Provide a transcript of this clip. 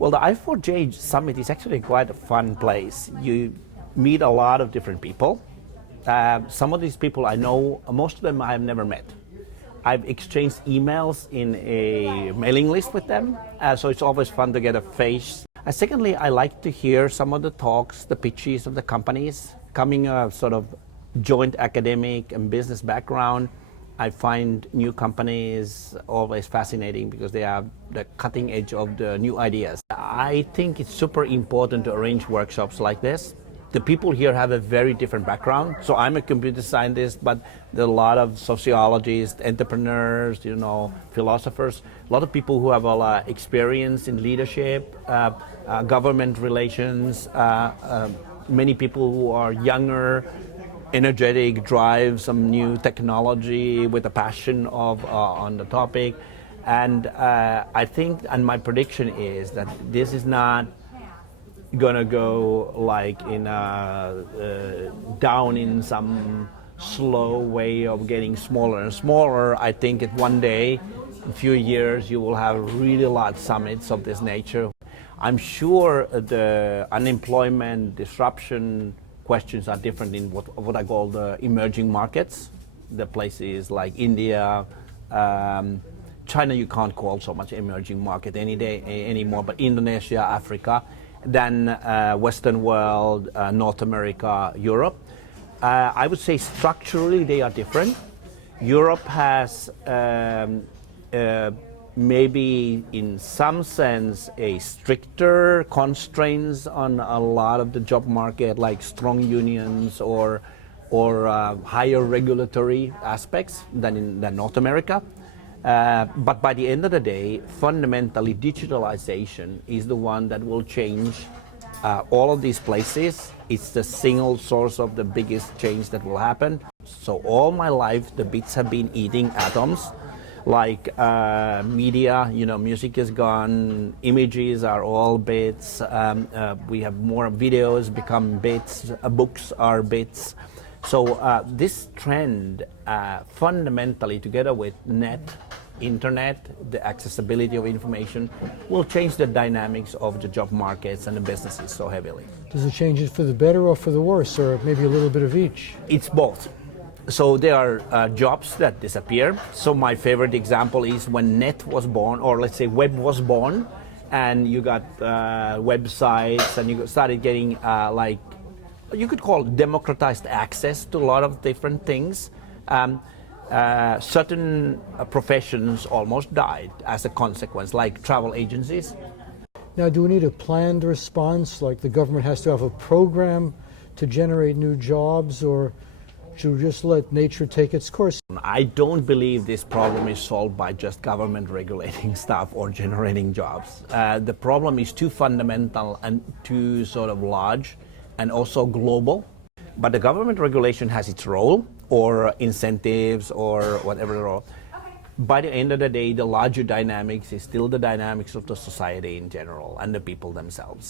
Well, the I4J summit is actually quite a fun place. You meet a lot of different people. Some of these people I know, most of them I have never met. I've exchanged emails in a mailing list with them, so it's always fun to get a face. Secondly, I like to hear some of the talks, the pitches of the companies. Coming a sort of joint academic and business background, I find new companies always fascinating because they are the cutting edge of the new ideas. I think it's super important to arrange workshops like this. The people here have a very different background. So I'm a computer scientist, but there are a lot of sociologists, entrepreneurs, philosophers, a lot of people who have a lot of experience in leadership, government relations, many people who are younger, energetic, drive some new technology with a passion on the topic. And I think, and my prediction is that this is not gonna go like in down in some slow way of getting smaller and smaller. I think that one day, in a few years, you will have really large summits of this nature. I'm sure the unemployment disruption questions are different in what I call the emerging markets. The places like India, China you can't call so much emerging market any day anymore, but Indonesia, Africa, then Western world, North America, Europe. I would say structurally they are different. Europe has maybe in some sense a stricter constraints on a lot of the job market, like strong unions or higher regulatory aspects than North America. But by the end of the day, fundamentally digitalization is the one that will change all of these places. It's the single source of the biggest change that will happen. So all my life the bits have been eating atoms. Like media, music is gone, images are all bits, we have more videos become bits, books are bits. So this trend fundamentally together with internet, the accessibility of information will change the dynamics of the job markets and the businesses so heavily. Does it change it for the better or for the worse, or maybe a little bit of each? It's both. So there are jobs that disappear. So my favorite example is when net was born, or let's say web was born, and you got websites and you started getting like, you could call it democratized access to a lot of different things. Certain professions almost died as a consequence, like travel agencies. Now, do we need a planned response, like the government has to have a program to generate new jobs, or should we just let nature take its course? I don't believe this problem is solved by just government regulating stuff or generating jobs. The problem is too fundamental and too sort of large and also global. But the government regulation has its role, or incentives, or whatever the role. By the end of the day, the larger dynamics is still the dynamics of the society in general and the people themselves.